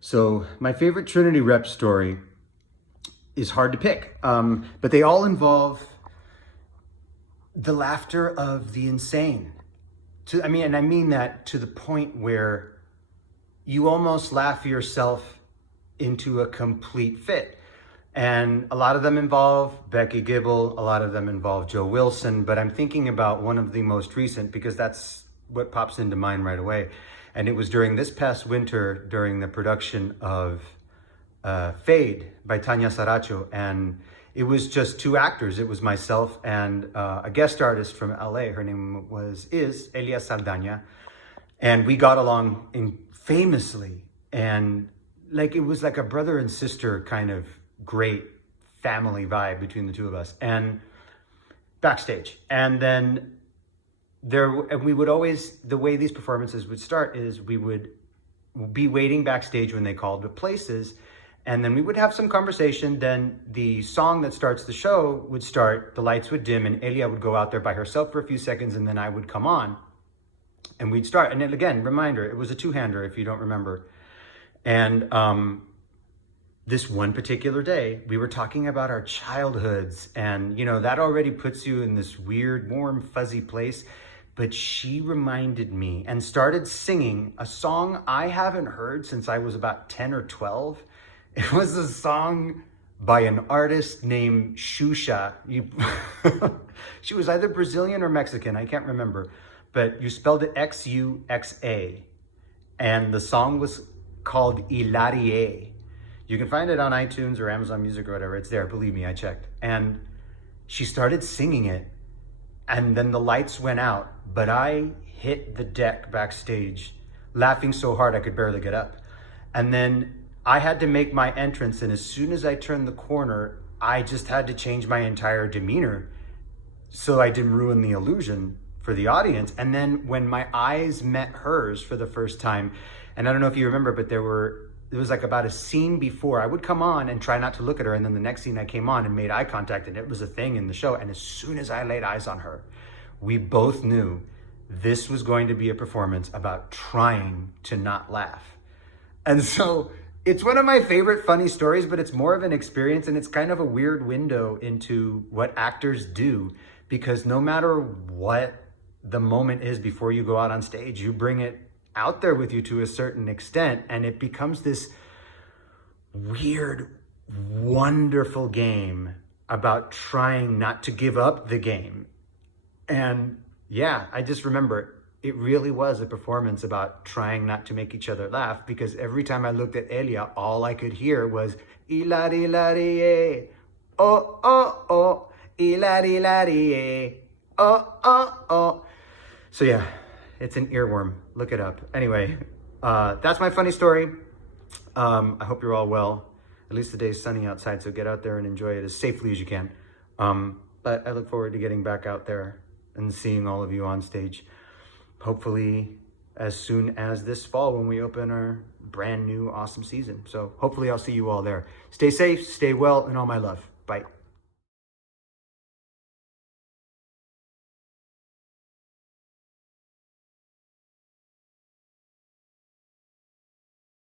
So my favorite Trinity rep story is hard to pick, but they all involve the laughter of the insane. And I mean that to the point where you almost laugh yourself into a complete fit. And a lot of them involve Becky Gibble, a lot of them involve Joe Wilson, but I'm thinking about one of the most recent because that's what pops into mind right away. And it was during this past winter during the production of Fade by Tanya Saracho. And it was just two actors. It was myself and a guest artist from LA. Her name is Elia Saldana. And we got along famously. And it was like a brother and sister kind of great family vibe between the two of us. And backstage. And then we would always, the way these performances would start is we would be waiting backstage when they called the places, and then we would have some conversation. Then the song that starts the show would start, the lights would dim, and Elia would go out there by herself for a few seconds, and then I would come on, and we'd start. And then again, reminder, it was a two-hander if you don't remember. And this one particular day, we were talking about our childhoods, and that already puts you in this weird, warm, fuzzy place. But she reminded me and started singing a song I haven't heard since I was about 10 or 12. It was a song by an artist named Xuxa. She was either Brazilian or Mexican, I can't remember. But you spelled it Xuxa. And the song was called Hilarie. You can find it on iTunes or Amazon Music or whatever. It's there, believe me, I checked. And she started singing it. And then the lights went out, but I hit the deck backstage, laughing so hard I could barely get up. And then I had to make my entrance, and as soon as I turned the corner, I just had to change my entire demeanor so I didn't ruin the illusion for the audience. And then when my eyes met hers for the first time, and I don't know if you remember, but there was like about a scene before I would come on and try not to look at her, and then the next scene I came on and made eye contact, and it was a thing in the show. And as soon as I laid eyes on her, we both knew this was going to be a performance about trying to not laugh. And so it's one of my favorite funny stories, but it's more of an experience, and it's kind of a weird window into what actors do, because no matter what the moment is before you go out on stage, you bring it out there with you to a certain extent, and it becomes this weird, wonderful game about trying not to give up the game. And yeah, I just remember it really was a performance about trying not to make each other laugh, because every time I looked at Elia, all I could hear was Hilari Larie, oh oh oh, Hilari Larie, oh oh oh. So yeah, it's an earworm. Look it up. Anyway, that's my funny story. I hope you're all well. At least the day's sunny outside, so get out there and enjoy it as safely as you can. But I look forward to getting back out there and seeing all of you on stage. Hopefully as soon as this fall when we open our brand new awesome season. So hopefully I'll see you all there. Stay safe, stay well, and all my love. Bye.